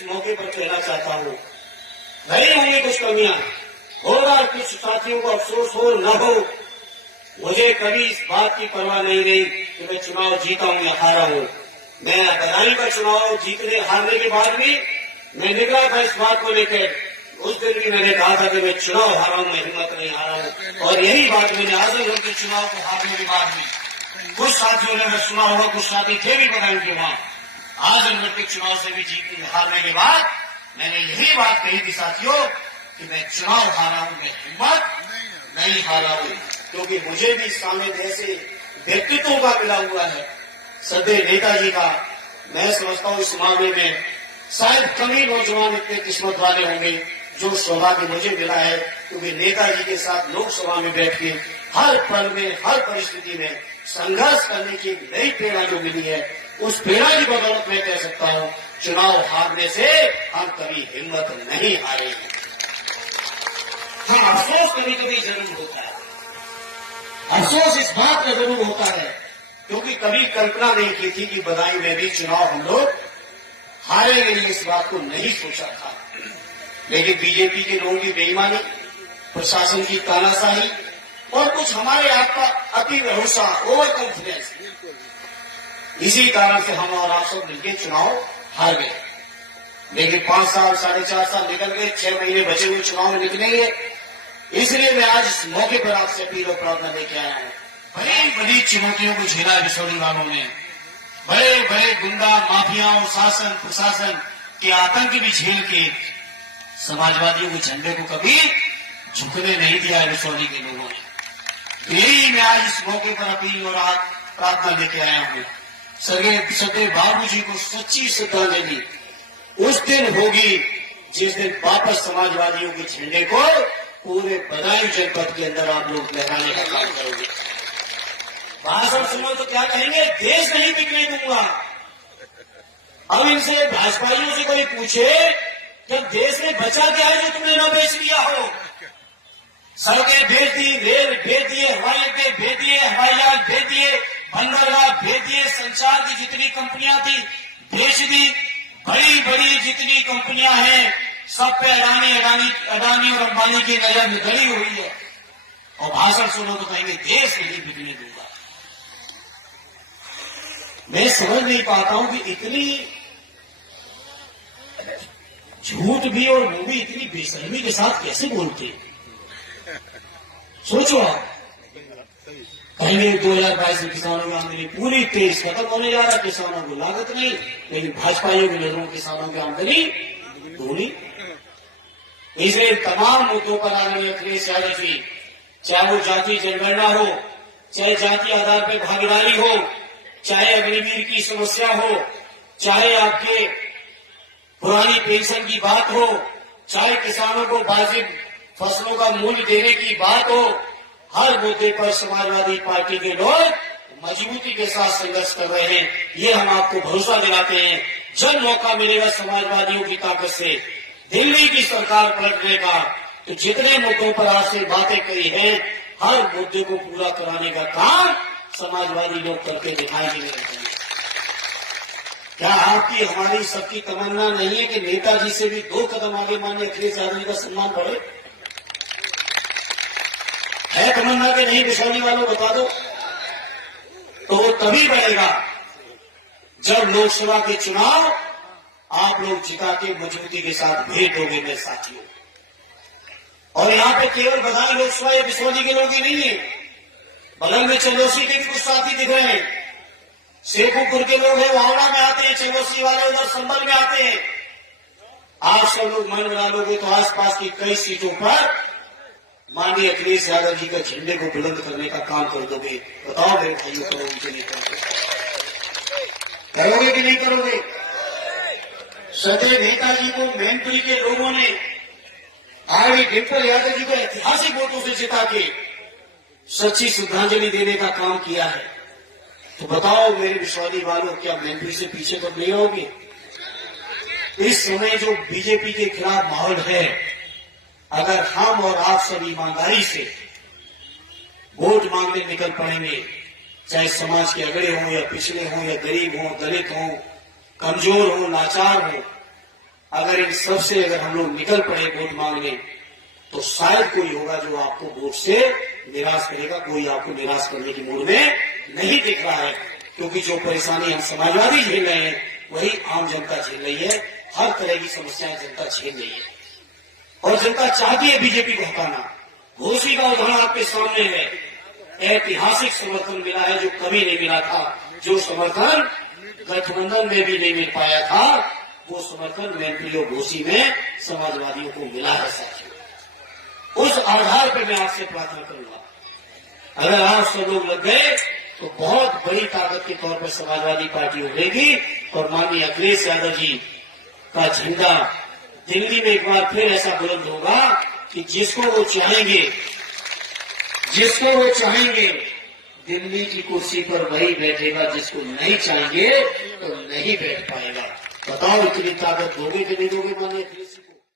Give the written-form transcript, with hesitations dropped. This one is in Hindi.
इस मौके पर कहना चाहता हूँ, भले होंगी कुछ कमियां, होगा कुछ साथियों को अफसोस हो न हो, मुझे कभी इस बात की परवाह नहीं रही कि मैं चुनाव जीता हूं या हारा हूं। मैं बदायूं का चुनाव जीतने हारने के बाद भी मैं निकला था इस बात को लेकर। उस दिन भी मैंने कहा था कि मैं चुनाव हारा हूं, मैं हिम्मत नहीं हारा हूं, और यही बात मैंने आजमगढ़ के चुनाव को हारने के बाद भी कुछ साथियों ने मैं सुना होगा, कुछ साथी थे भी बदायूं के वहां, आजमगढ़ के चुनाव से भी जीतने हारने के बाद मैंने यही बात कही थी साथियों कि मैं चुनाव हारा हूं, मैं हिम्मत नहीं हारा हूं, क्योंकि मुझे भी सामने जैसे व्यक्तित्वों का मिला हुआ है, सदैव नेताजी का। मैं समझता हूं इस मामले में शायद कम ही नौजवान इतने किस्मत वाले होंगे जो सौभाग्य मुझे मिला है, क्योंकि नेताजी के साथ लोकसभा में बैठ के हर पल में, हर परिस्थिति में संघर्ष करने की नई प्रेरणा जो मिली है, उस प्रेरणा की बदौलत मैं कह सकता हूं चुनाव हारने से हम कभी हिम्मत नहीं हारे हैं। हाँ, अफसोस कभी कभी जरूर होता है, अफसोस इस बात का जरूर होता है क्योंकि कभी कल्पना नहीं की थी कि बदायूं में भी चुनाव हम लोग हारेंगे, इस बात को नहीं सोचा था। लेकिन बीजेपी के लोगों की बेईमानी, प्रशासन की तानाशाही और कुछ हमारे आपका अति भरोसा, ओवर कॉन्फिडेंस, इसी कारण से हम और आप सब मिलकर चुनाव हार गए। लेकिन 5 साल, 4.5 साल निकल गए, 6 महीने बचे हुए चुनाव में निकलेंगे, इसलिए मैं आज इस मौके पर आपसे अपील और प्रार्थना लेके आया हूं। बड़ी बड़ी चुनौतियों को झेला है बिसौली वालों ने, बड़े बड़े गुंडा माफियाओं, शासन प्रशासन के आतंक भी झेल के समाजवादियों के झंडे को कभी झुकने नहीं दिया है बिसौली के लोगों ने। यही मैं आज इस मौके पर अपील और आज प्रार्थना लेके आया हूं। सदैव बाबूजी को सच्ची श्रद्धांजलि उस दिन होगी जिस दिन वापस समाजवादियों के झंडे को पूरे बदायूं जनपद के अंदर आप लोग लहराने का काम करोगे। भाषण सुनो तो क्या कहेंगे, देश नहीं बिकने दूंगा। अब इनसे भाजपाइयों से कोई पूछे जब देश में बचा क्या है जो तुमने न बेच लिया हो। सड़कें भेज दी, रेल भेज दिए, हवाई अड्डे भेज दिए, हवाई जहाज भेज दिए, बंदरगाह भेज दिए, संचार की जितनी कंपनियां थी बेच दी, बड़ी बड़ी जितनी कंपनियां हैं सब पे अडानी और अंबानी की नजर गड़ी हुई है। और भाषण सुनो तो कहेंगे देश नहीं बिकने दूंगा। मैं समझ नहीं पाता हूं कि इतनी झूठ भी और वो भी इतनी बेशर्मी के साथ कैसे बोलते। सोचो आप, कहेंगे 2022 में किसानों की आमदनी पूरी तेज खत्म होने जा रहा, किसानों को लागत नहीं, लेकिन भाजपाइयों की नजरों में किसानों की आमदनी दूनी। इसलिए तमाम मुद्दों पर आदरणीय अखिलेश यादव जी, चाहे वो जाति जनगणना हो, चाहे जाति आधार पर भागीदारी हो, चाहे अग्निवीर की समस्या हो, चाहे आपके पुरानी पेंशन की बात हो, चाहे किसानों को वाजिब फसलों का मूल्य देने की बात हो, हर मुद्दे पर समाजवादी पार्टी के लोग मजबूती के साथ संघर्ष कर रहे हैं। ये हम आपको भरोसा दिलाते हैं। जब मौका मिलेगा समाजवादियों की ताकत से दिल्ली की सरकार पलटने का, तो जितने मुद्दों पर आज से बातें करी हैं, हर मुद्दे को पूरा कराने का काम समाजवादी लोग करके दिखाएंगे। क्या आपकी हमारी सबकी तमन्ना नहीं है कि नेताजी से भी 2 कदम आगे माननीय अखिलेश यादव का सम्मान बढ़े? है तमन्ना के नहीं बिसौली वालों, बता दो। तो वो तभी बढ़ेगा जब लोकसभा के चुनाव आप लोग जिता के मजबूती के साथ भेज दोगे मेरे साथियों। और यहां पे केवल बदायूं लोकसभा या बिसौली के लोग ही नहीं है, बगल में चंदौसी के भी कुछ साथी दिख रहे हैं, शेखुपुर के लोग हैं, वावड़ा में आते हैं, चंदौसी वाले उधर संभल में आते हैं। आप सब लोग मन बना लोगे तो आसपास की कई सीटों पर माननीय अखिलेश यादव जी का झंडे को बुलंद करने का काम कर दोगे। बताओ मेरे भाइयों, करोगे कि नहीं करोगे? करोगे कि नहीं करोगे? सदैव नेताजी को मैनपुरी के लोगों ने आरडी डिम्पल यादव जी को ऐतिहासिक वोटों से जिता के सच्ची श्रद्धांजलि देने का काम किया है। तो बताओ मेरे बिसौली वालों, क्या मैनपुरी से पीछे तो नहीं होगी? इस समय जो बीजेपी के खिलाफ माहौल है, अगर हम और आप सब ईमानदारी से वोट मांगने निकल पड़ेंगे, चाहे समाज के अगड़े हों या पिछड़े हों या गरीब हों, दलित हों, कमजोर हों, लाचार हों, अगर इन सबसे अगर हम लोग निकल पड़े वोट मांगने, तो शायद कोई होगा जो आपको वोट से निराश करेगा। कोई आपको निराश करने की मूड में नहीं दिख रहा है, क्योंकि जो परेशानी हम समाजवादी झेल रहे हैं वही आम जनता झेल रही है। हर तरह की समस्याएं जनता झेल रही है और जनता चाहती है बीजेपी को हटाना। घोसी का उदाहरण आपके सामने है। ऐतिहासिक समर्थन मिला है जो कभी नहीं मिला था। जो समर्थन गठबंधन में भी नहीं मिल पाया था, वो समर्थन मैनपुरी और घोसी में समाजवादियों को मिला है साथियों। उस आधार पर मैं आपसे प्रार्थना करूंगा, अगर आप सब लोग लग गए तो बहुत बड़ी ताकत के तौर पर समाजवादी पार्टी उभरेगी और माननीय अखिलेश यादव जी का झंडा दिल्ली में एक बार फिर ऐसा बुलंद होगा कि जिसको वो चाहेंगे दिल्ली की कुर्सी पर वही बैठेगा, जिसको नहीं चाहेंगे तो नहीं बैठ पाएगा। बताओ इतनी ताकत दोगे कि नहीं दोगे माननीय अखिलेश जी को?